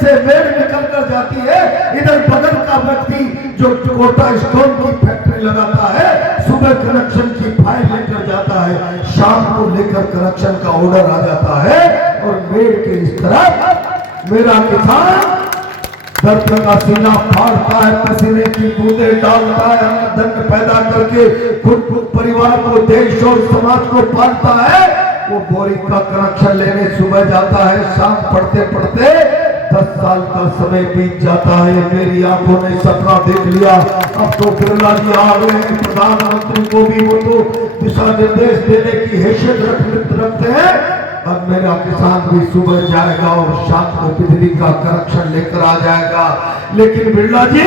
से मेड़ निकल कर जाती है। इधर बगल का व्यक्ति जो कोटा स्टोन की फैक्ट्री लगाता है, सुबह कनेक्शन की फाइल लेकर जाता है, शाम को लेकर कनेक्शन का ऑर्डर आ जाता है। और मेड़ के इस तरफ मेरा किसान दर्द का सीना फाड़ता है, पसीने की बूंदें डालता है, दंड पैदा करके खुद परिवार को, देश और समाज को पालता है। वो बोरिंग का कनेक्शन लेने सुबह जाता है, शाम पढ़ते पढ़ते 10 साल का समय बीत जाता है। मेरी आंखों ने सपना देख लिया। अब तो बिरला जी आ गए हैं, प्रधानमंत्री को भी वो तो दिशा निर्देश देने की हैसियत रखते हैं। अब मेरा किसान भी सुबह जाएगा और शाम को बिजली का कनेक्शन लेकर आ जाएगा। लेकिन बिरला जी,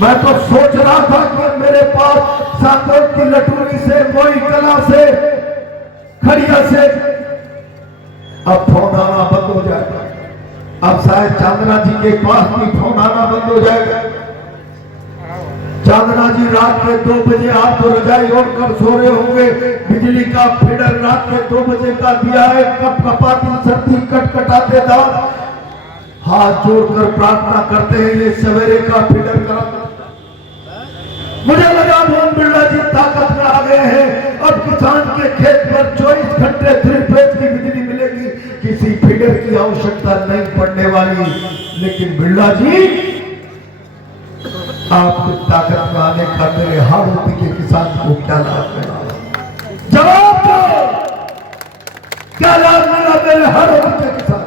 मैं तो सोच रहा था कि मेरे पास सांगोट की लटूरी से, मोई कला से, खड़िया से अब फोन आना बंद हो जाएगा। अब शायद चांदना जी के पास भी फोन आना बंद हो जाएगा। चांदना जी रात के 2 बजे आप तो रजाई ओढ़कर सो रहे होंगे, बिजली का फीडर रात के 2 बजे का दिया है, कप कपाती सर्दी कटकटाते दांत हाथ जोड़कर प्रार्थना करते हैं, ये सवेरे का फीडर करा। मुझे लगा ओम बिरला जी ताकत में आ गए हैं। अब किसान के खेत पर 24 घंटे 3 फेज की बिजली मिलेगी, किसी फीडर की आवश्यकता नहीं पड़ने वाली। लेकिन बिरला जी, आपकी ताकत में आने का मेरे हाड़ों के किसान को क्या लाभ मिला? जवाब दो, क्या लाभ मिला मेरे हाड़ों के किसान?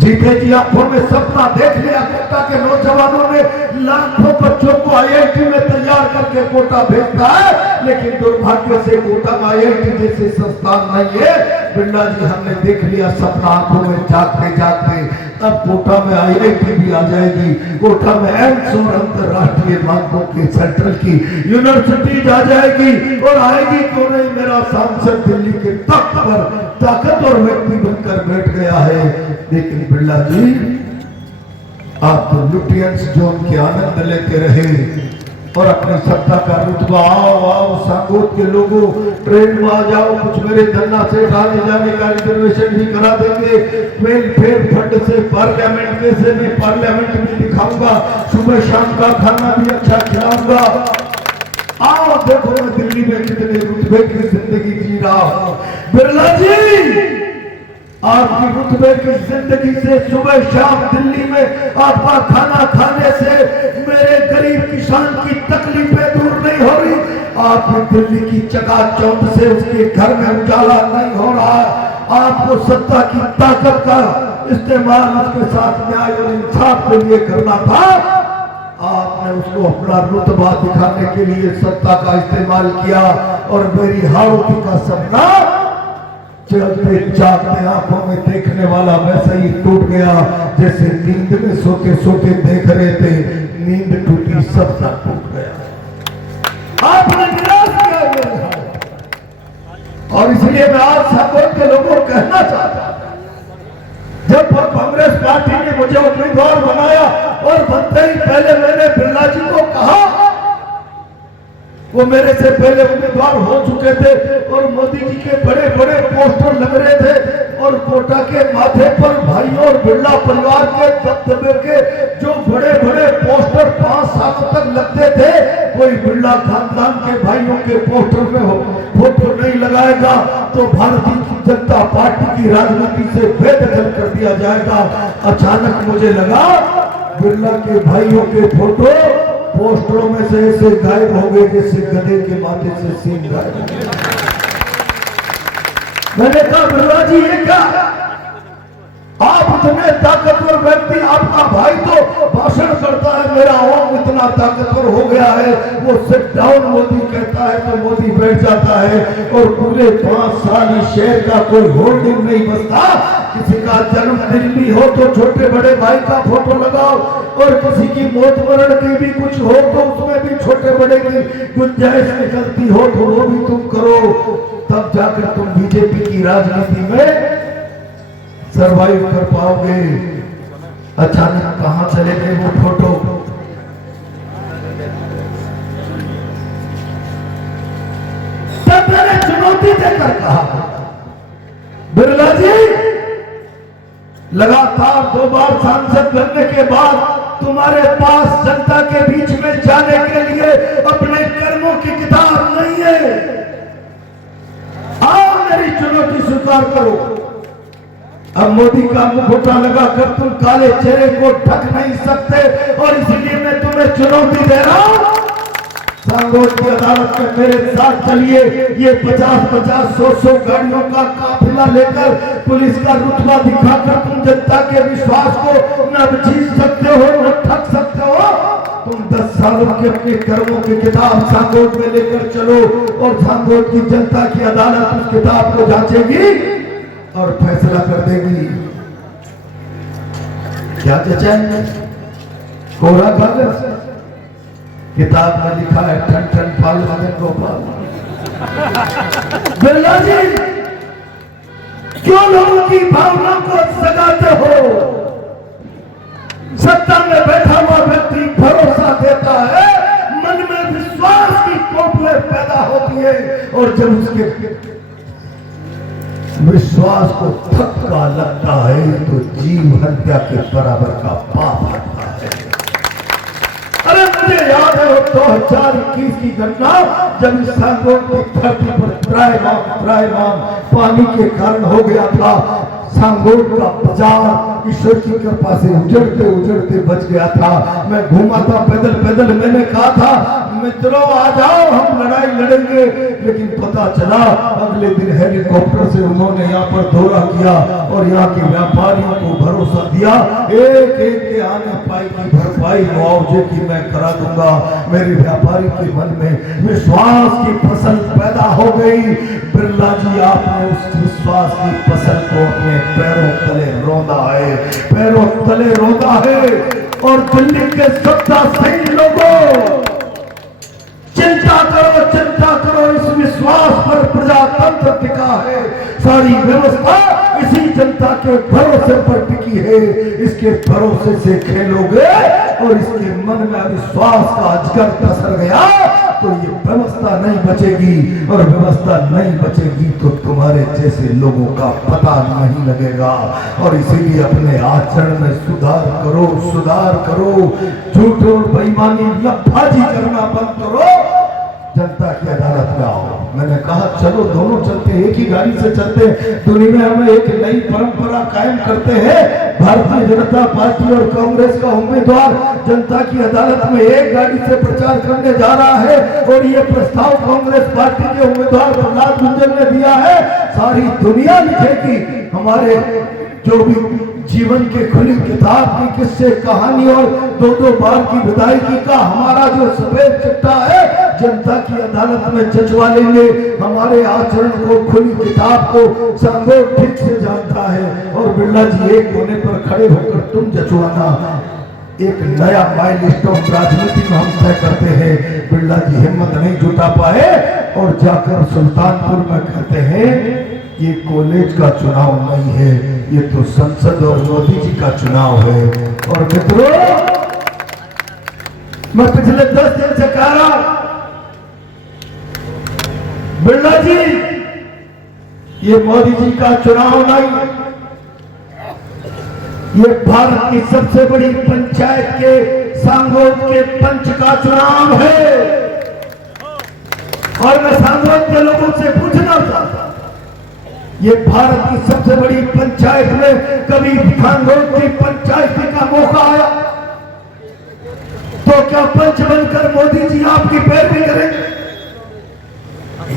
जीते जी आंखों में सपना देख लिया। कोटा के नौजवानों ने लाखों बच्चों को आईआईटी में तैयार करके कोटा भेजता है, लेकिन दुर्भाग्य से कोटा में आईआईटी जैसे संस्थान नहीं है। बिरला जी, हमने देख लिया सपना आंखों में जागते जागते। अब कोटा में आईआईटी भी आ जाएगी, कोटा में एम्स और अंतरराष्ट्रीय मानकों की सेंट्रल की यूनिवर्सिटी आ जाएगी। और आएगी क्यों नहीं, मेरा सांसद दिल्ली के तख्त पर ताकतवर व्यक्ति बनकर बैठ गया है। लेकिन बिरला जी, आप तो लुटियंस जोन के आनंद लेते रहे और अपनी सत्ता का रुतबा, आओ सांगोट के लोगों ट्रेन में आ जाओ, कुछ मेरे धन्ना से आने जाने का रिजर्वेशन भी करा देंगे, वेलफेयर फंड से पार्लियामेंट कैसे मैं पार्लियामेंट में दिखाऊंगा, सुबह शाम का खाना भी अच्छा खिलाऊंगा। आओ देखो मैं दिल्ली में कितने रुतबे की जिंदगी जी रहा हूं। बिरला जी, आपकी रुतबे की जिंदगी से, सुबह शाम दिल्ली में आपका खाना खाने से मेरे गरीब किसान की तकलीफें दूर नहीं हो रही। आपकी दिल्ली की चकाचौंध से उसके घर में उजाला नहीं हो रहा। आपको सत्ता की ताकत का इस्तेमाल उसके साथ न्याय और इंसाफ के लिए करना था। आपने उसको अपना रुतबा दिखाने के लिए सत्ता का इस्तेमाल किया और मेरी हाड़ों का सपना चलते जागते आंखों में देखने वाला वैसे ही टूट गया जैसे नींद में सोते सोते देख रहे थे, नींद टूटी, सपना टूट गया। आपने निराश किया मेरे साथ। और इसलिए मैं आज सांगोट के लोगों को कहना चाहता हूं, जब कांग्रेस पार्टी ने मुझे उम्मीदवार बनाया और बनते ही पहले मैंने बिरला जी को कहा, वो मेरे से पहले उम्मीदवार हो चुके थे और मोदी जी के बड़े बड़े पोस्टर लग रहे थे और कोटा के माथे पर भाइयों और बिरला परिवार के दबदबे के जो बड़े बड़े पोस्टर 5 साल तक लगते थे, कोई बिरला खानदान के भाइयों के पोस्टर में फोटो नहीं लगाएगा तो भारतीय जनता पार्टी की राजनीति से बेदखल कर दिया जाएगा। अचानक मुझे लगा बिरला के भाइयों के फोटो पोस्टरों में से ऐसे गायब हो गए जैसे गधे के माथे से सींग गायब हो गए। मैंने कहा बिरला जी, ये क्या? आप इतने ताकतवर व्यक्ति, आपका भाई तो भाषण करता है, मेरा ओम इतना ताकतवर हो गया है, वो सिट डाउन मोदी कहता है तो मोदी बैठ जाता है और पूरे 5 साल इस शहर का कोई होर्डिंग नहीं बचता। किसी का जन्मदिन भी हो तो छोटे बड़े भाई का फोटो लगाओ और किसी की मौत मरण की भी कुछ हो तो उसमें भी छोटे बड़े की गुंजाइश निकलती हो तो वो भी तुम करो, तब जाकर तुम बीजेपी की राजनीति में सरवाइव कर पाओगे। अचानक कहां चले गए वो फोटो? तब मैंने चुनौती देकर कहा, बिरला जी लगातार 2 बार सांसद बनने के बाद तुम्हारे पास जनता के बीच में जाने के लिए अपने कर्मों की किताब नहीं है। आओ मेरी चुनौती स्वीकार करो। अब मोदी का मुखौटा लगाकर तुम काले चेहरे को ढक नहीं सकते और इसलिए मैं तुम्हें चुनौती दे रहा हूं। सांगोट की अदालत में मेरे साथ चलिए। ये 50-50, 100-100 गाड़ियों का काफिला लेकर पुलिस का रुतबा दिखाकर तुम जनता के विश्वास को न जीत सकते हो न ठग सकते हो। तुम 10 सालों के अपने कर्मों की किताब सांगोट में लेकर चलो और सांगोट की जनता की अदालत उस किताब को जांचेगी और फैसला कर देगी। क्या जचाएंगे? कोरा कागज, किताब में लिखा है ठन ठन फाल मदन गोपाल। बिरला जी, क्यों लोगों की भावना को सगाते हो? सत्ता में बैठा हुआ व्यक्ति भरोसा देता है, मन में विश्वास की कोपलें पैदा होती है और जब उसके विश्वास को धक्का लगता है तो जीव हत्या के बराबर का पाप लगता है। अरे मुझे याद है 2021 की घटना, जब इस सांगोट की धरती पर त्रायमाम पानी के कारण हो गया था। सांगोट का बाजार ईश्वर की कृपा से उजड़ते उजड़ते बच गया था। मैं घूमा था पैदल, मैंने कहा था मित्रों आ जाओ हम लड़ाई लड़ेंगे, लेकिन पता चला अगले दिन हेलीकॉप्टर से उन्होंने यहाँ पर दौरा किया और यहाँ के व्यापारियों को भरोसा दिया एक एक के आने पाई की भरपाई मुआवजे की मैं करा दूंगा। मेरे व्यापारी के मन में विश्वास की फसल पैदा हो गई। बिरला जी, आपने उस विश्वास की फसल को अपने पैरों तले रौंदा है और दिल्ली के सत्ता सही लोगों चिंता करो, इस विश्वास पर प्रजातंत्र टिका है। सारी व्यवस्था इसी जनता के भरोसे पर टिकी है। इसके भरोसे से खेलोगे और इसके मन में अविश्वास का अजगर टसर गया तो ये व्यवस्था नहीं बचेगी, और व्यवस्था नहीं बचेगी तो तुम्हारे जैसे लोगों का पता नहीं लगेगा। और इसीलिए अपने आचरण में सुधार करो, झूठ और बेईमानी लफाजी करना बंद करो, जनता की अदालत में आओ। मैंने कहा चलो दोनों चलते, एक ही गाड़ी से चलते। दुनिया में एक नई परंपरा कायम करते हैं। भारतीय जनता पार्टी और कांग्रेस का उम्मीदवार जनता की अदालत में एक गाड़ी से प्रचार करने जा रहा है और ये प्रस्ताव कांग्रेस पार्टी के उम्मीदवार प्रहलाद गुंजन ने दिया है। सारी दुनिया लिखेगी हमारे जो भी जीवन के खुली किताब की किस्से कहानी और 2-2 बार की विदायगी का हमारा जो सफेद चिट्ठा है जनता की अदालत में जजवा लेंगे। हमारे आचरण को, खुली किताब को सांगोट ठीक से जानता है। और बिरला जी, एक कोने पर खड़े होकर तुम जजवाना। एक नया माइलस्टोन राजनीति में हम तय करते हैं। बिरला जी हिम्मत नहीं जुटा पाए और जाकर सुल्तानपुर में कहते हैं ये कॉलेज का चुनाव नहीं है, ये तो संसद और मोदी जी का चुनाव है। और मित्रों, मैं पिछले 10 दिन से कह रहा हूं बिरला जी ये मोदी जी का चुनाव नहीं, ये भारत की सबसे बड़ी पंचायत के सांगोट के पंच का चुनाव है। और मैं सांगोट के लोगों से पूछना चाहता, ये भारत की सबसे बड़ी पंचायत में कभी सांगोट की पंचायत का मौका आया तो क्या पंच बनकर मोदी जी आपकी पैरवी करेंगे?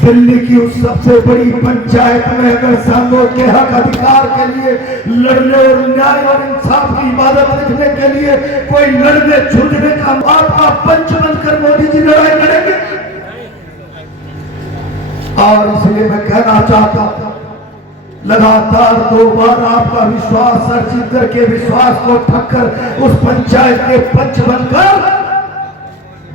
दिल्ली की उस सबसे बड़ी पंचायत में अगर सांगोट के हक अधिकार के लिए लड़ने और न्याय और इंसाफ की इबादत लिखने के लिए कोई लड़ने झूठने का आपका पंच बनकर मोदी जी लड़ाई लड़ेंगे? और इसलिए मैं कहना चाहता हूं, लगातार 2 बार आपका विश्वास अर्जित करके विश्वास को ठक्कर उस पंचायत के पंच बनकर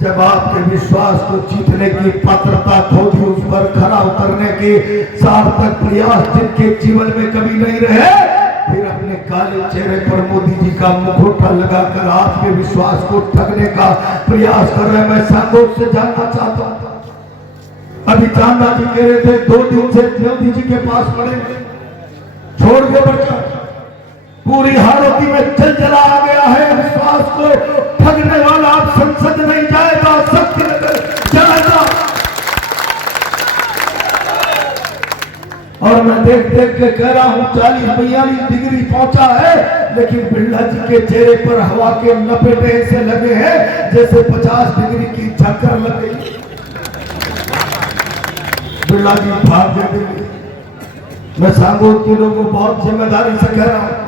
जब आपके विश्वास को जीतने की पात्रता खोजी, उस पर खरा उतरने के सार्थक प्रयास जिनके जीवन में कभी नहीं रहे, फिर अपने काले चेहरे पर मोदी जी का मुखौटा लगाकर आपके विश्वास को ठगने का प्रयास कर रहे। मैं सांगोट से जानना चाहता हूं, अभी चांदा जी कह रहे थे 2 दिन से मोदी जी के पास पड़े, छोड़ के बच्चा पूरी हालती में जलजला आ गया है। विश्वास को ठगने वाला अब संसद नहीं जाएगा, सत्य जाएगा। और मैं देख देख के कह रहा हूं 40-42 डिग्री पहुंचा है, लेकिन बिरला जी के चेहरे पर हवा के लपेटे ऐसे लगे हैं जैसे 50 डिग्री की झक्कर लग गई। बिरला जी भाग गए। मैं सांगोद के लोगों को बहुत जिम्मेदारी से कह रहा हूं,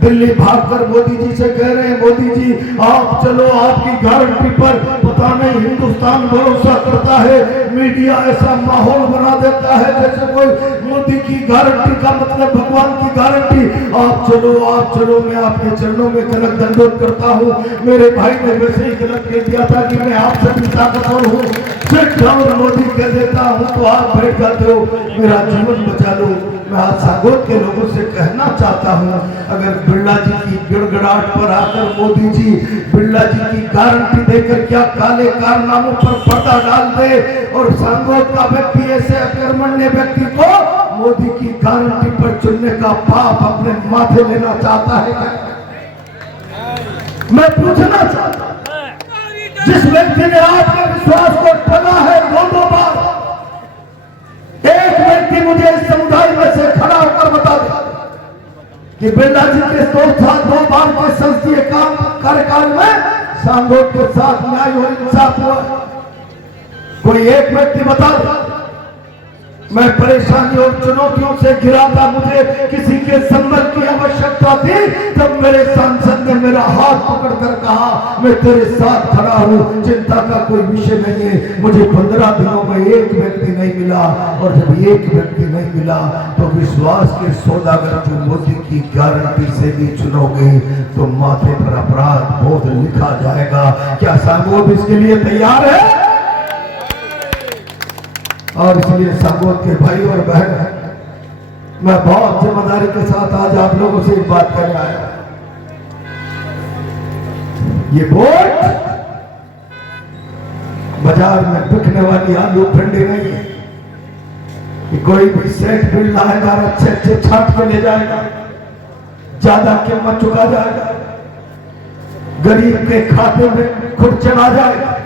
दिल्ली भागकर मोदी जी से कह रहे हैं, मोदी जी आप चलो, आपकी गारंटी पर पता नहीं हिंदुस्तान भरोसा करता है, मीडिया ऐसा माहौल बना देता है जैसे कोई मोदी की गारंटी का मतलब भगवान की गारंटी। आप चलो, मैं आपके चरणों में गलत दंडोत करता हूँ। मेरे भाई ने वैसे ही गलत कह दिया था कि मैं आपसे भी ताकतवर हूँ, फिर और मोदी कह देता हूँ तो आप बैठ जाते हो, मेरा जीवन बचा लो। मैं आज सांगोद के लोगों से कहना चाहता हूं, अगर बिरला जी की गिड़गिड़ाहट पर आकर मोदी जी बिरला जी की गारंटी देकर क्या काले कारनामों पर पर्दा डाल दे और सांगोद का व्यक्ति ऐसे अकर्मण्य व्यक्ति को मोदी की गारंटी पर चुनने का पाप अपने माथे लेना चाहता है? मैं पूछना चाहता हूं, जिस व्यक्ति ने आपके विश्वास को ठगा है 2-2 बार, एक व्यक्ति मुझे इस समुदाय में से खड़ा होकर बता दे कि बिरला जी के 2 बार के संसदीय कार्यकाल में सांगोद के साथ न्याय और इंसाफ हुआ। कोई एक व्यक्ति बता दे। मैं परेशानी और चुनौतियों से घिरा था, मुझे किसी के संबल की आवश्यकता थी, तब मेरे सांसद ने मेरा हाथ पकड़कर कहा मैं तेरे साथ खड़ा हूं, चिंता का कोई विषय नहीं है। मुझे 15 दिनों में एक व्यक्ति नहीं मिला, और जब एक व्यक्ति नहीं मिला तो विश्वास के सौदागर जो मोदी की गारंटी से भी चुनोगे तो माथे पर अपराध बोध लिखा जाएगा। क्या सांगोद इसके लिए तैयार है? और इसलिए सांगोद के भाई और बहन, मैं बहुत जिम्मेदारी के साथ आज आप लोगों से एक बात करने आया। ये वोट बाजार में बिकने वाली आलू भिंडी नहीं है कि कोई भी सेठ बिल लाएगा, अच्छे छाट के ले जाएगा, ज्यादा कीमत चुका जाएगा, गरीब के खाते में खुद चला जाएगा।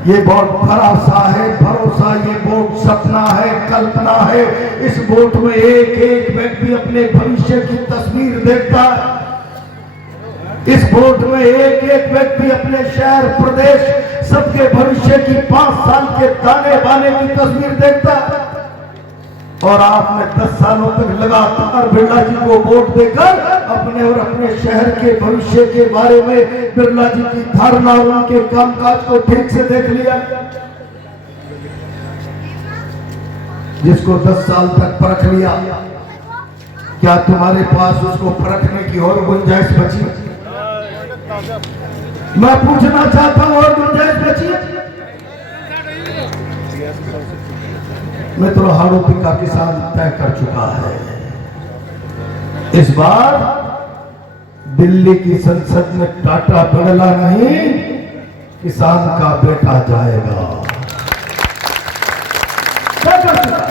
ये वोट भरोसा है, ये वोट सपना है, कल्पना है। इस वोट में एक एक व्यक्ति अपने भविष्य की तस्वीर देखता है। इस वोट में एक एक व्यक्ति अपने शहर प्रदेश सबके भविष्य की 5 साल के ताने बाने की तस्वीर देखता है। और आपने 10 सालों तक लगातार बिरला जी को वोट देकर अपने और अपने शहर के भविष्य के बारे में बिरला जी की धारणा और उनके कामकाज को ठीक से देख लिया। जिसको 10 साल तक परख लिया, क्या तुम्हारे पास उसको परखने की और गुंजाइश बची? मैं पूछना चाहता हूं, और गुंजाइश बची? मित्रों, हाड़ोपी का किसान तय कर चुका है। इस बार दिल्ली की संसद में टाटा बिरला नहीं, किसान का बेटा जाएगा। तय कर चुका।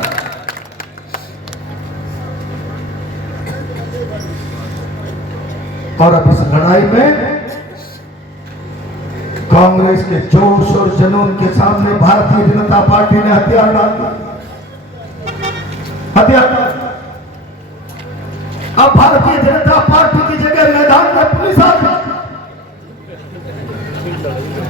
और अब इस लड़ाई में कांग्रेस के जोश और जुनून के सामने भारतीय जनता पार्टी ने हथियार डाल दिया। अब भारतीय जनता पार्टी की जगह मैदान में पुलिस आ गई।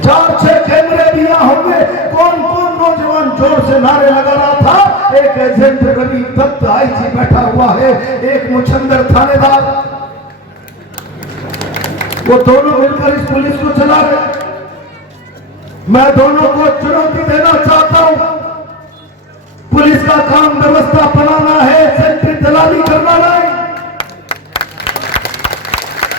4-6 कैमरे भी यहां होंगे। कौन कौन नौजवान जोर से नारे लगा रहा था? एक एजेंट रवि दत्त आईजी बैठा हुआ है, एक मुछंदर थानेदार, वो दोनों मिलकर इस पुलिस को चला रहे। मैं दोनों को चुनौती देना चाहता हूं। पुलिस का काम व्यवस्था बनाना है, सेंट्री दलाली करना नहीं।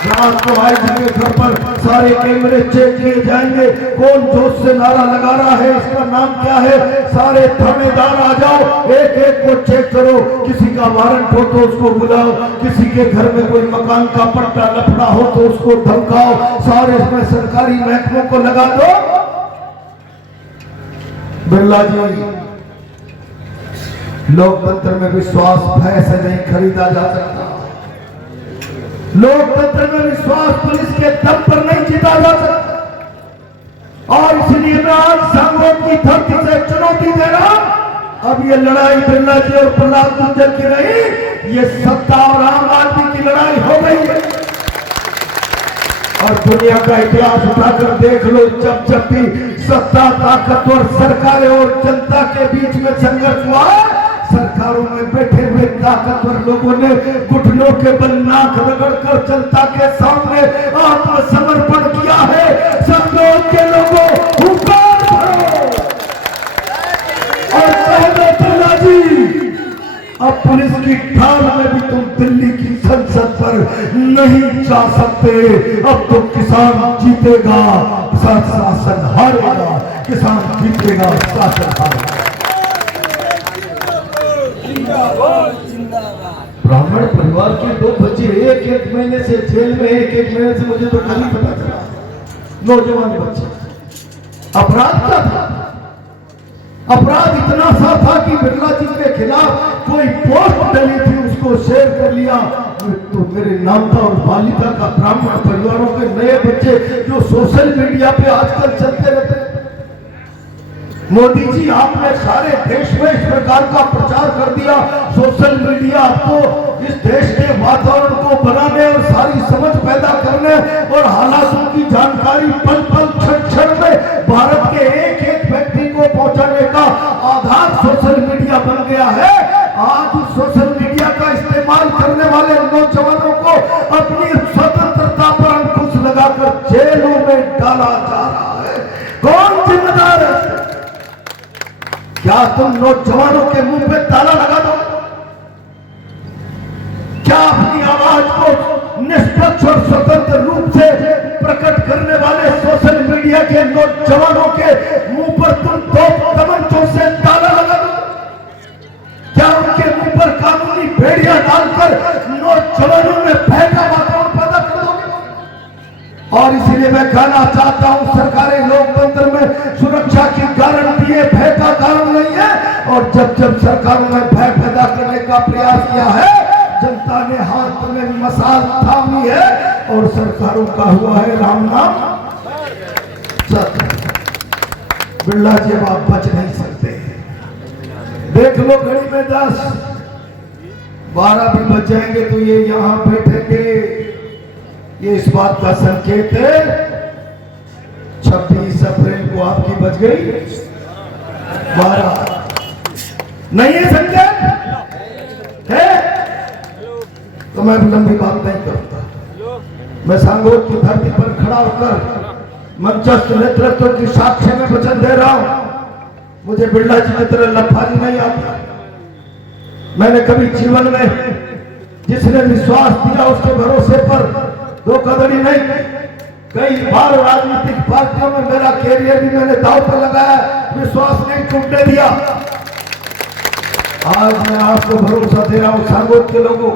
रात को आईजी के घर पर सारे कैमरे चेक किए जाएंगे। कौन जोश से नारा लगा रहा है, इसका नाम क्या है? सारे थानेदार आ जाओ, एक एक को चेक करो। किसी का वारंट हो तो उसको बुलाओ, किसी के घर में कोई मकान का पट्टा लफड़ा हो तो उसको धमकाओ। सारे इसमें सरकारी महकमों को लगा दो। बिरला जी, लोकतंत्र में विश्वास भय से नहीं खरीदा जा सकता। लोकतंत्र में विश्वास पुलिस के दम पर नहीं जीता जा सकता, और इसलिए मैं आज सांगोद की धरती से चुनौती दे रहा हूं। अब ये लड़ाई बिरला जी और प्रहलाद गुर्जर की नहीं, ये सत्ता और आम आदमी की लड़ाई हो गई है। और दुनिया का इतिहास उठाकर देख लो, जब जब भी सत्ता, ताकतवर सरकारें और जनता के बीच में संघर्ष हुआ, सरकारों में बैठे हुए ताकतवर लोगों ने घुटनों के बल नाक रगड़कर जनता के सामने आत्मसमर्पण किया है। सांगोद के लोगों, हुंकार भरो और कह दो बिरला जी, अब पुलिस की ढाल में भी तुम दिल्ली की संसद पर नहीं जा सकते। अब तो किसान जीतेगा, शासन हारेगा, किसान जीतेगा, शासन हारेगा। ब्राह्मण परिवार के 2 बच्चे 1-1 महीने से जेल में, 1-1 महीने से, मुझे तो कल ही पता चला। नौजवान बच्चे, अपराध क्या था? अपराध इतना सा था कि बिरला जी के खिलाफ कोई पोस्ट डली थी, उसको शेयर कर लिया तो मेरे नाम था। और बालिका का ब्राह्मण परिवारों के नए बच्चे जो सोशल मीडिया पे आजकल चलते रहते। मोदी जी, आपने सारे देश में इस प्रकार का प्रचार कर दिया। सोशल मीडिया आपको इस देश के वातावरण को बनाने और सारी समझ पैदा करने और हालातों की जानकारी पल पल क्षण में भारत के एक व्यक्ति को पहुंचाने का आधार सोशल मीडिया बन गया है। आज उस सोशल मीडिया का इस्तेमाल करने वाले नौजवानों को अपनी स्वतंत्रता पर अंकुश लगाकर जेलों में डाला जा रहा है। कौन जिम्मेदार है? क्या तुम नौजवानों के मुंह पे ताला लगा दो? क्या अपनी आवाज को निष्पक्ष और स्वतंत्र रूप से प्रकट करने वाले सोशल मीडिया के नौजवानों के मुंह पर तुम 2 तमंचों से ताला लगा दो? क्या उनके मुंह पर कानूनी भेड़िया डालकर नौजवानों में भय का वातावरण पैदा कर दोगे? और इसीलिए मैं कहना चाहता हूं, सरकारें लोकतंत्र में सुरक्षा की गारंटी है, भय का कारण नहीं है। और जब जब सरकारों ने भय पैदा करने का प्रयास किया है, जनता ने हाथ में मसाल थामी है और सरकारों का हुआ है राम नाम सत्य। बिरला जी, अब आप बच नहीं सकते। देख लो, घड़ी में 10-12 भी बच जाएंगे तो ये यहां बैठेंगे। ये इस बात का संकेत है 26 अप्रैल को आपकी बच गई 12। नहीं है संकेत है तो मैं लंबी बात नहीं करूंगा। मैं सांगोद की धरती पर खड़ा होकर मंचस्थ नेतृत्व की साक्ष्य में वचन दे रहा हूं, मुझे बिरला जी की तरह लफाजी नहीं आता। मैंने कभी जीवन में जिसने विश्वास दिया उसके भरोसे पर धोखाधड़ी नहीं। कई बार राजनीतिक पार्टियों में मेरा कैरियर भी मैंने दांव पर लगाया, विश्वास नहीं टूटने दिया। आज मैं आपको भरोसा दे रहा हूं, सांगोद के लोगों,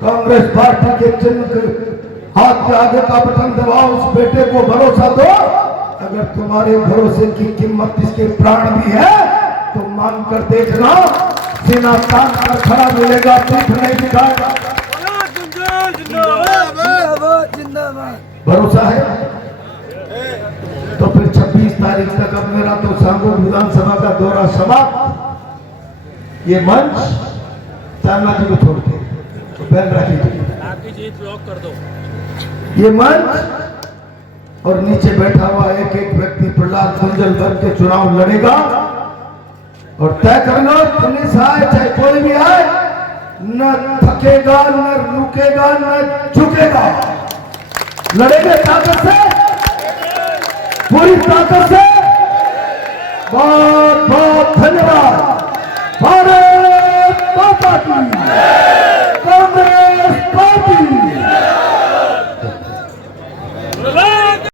कांग्रेस पार्टी के चिन्ह के हाथ के आगे का बटन दबाओ, उस बेटे को भरोसा दो। अगर तुम्हारे भरोसे की कीमत इसके प्राण भी है तो मानकर देखना, सीना तान कर खड़ा मिलेगा, पीठ नहीं दिखाएगा। भरोसा है तो फिर 26 तारीख तक अब मेरा तो सांगोद विधानसभा का दौरा समाप्त। ये मंच चांदना जी को छोड़ के तो बैल रखी जीत लॉक कर दो। ये मंच और नीचे बैठा हुआ एक एक व्यक्ति प्रहलाद गुर्जर बन के चुनाव लड़ेगा। और तय कर लो, पुलिस आए चाहे कोई भी आए, न थकेगा, न रुकेगा, न झुकेगा। लड़ेंगे ताकत से, पूरी ताकत से। बहुत बहुत धन्यवाद।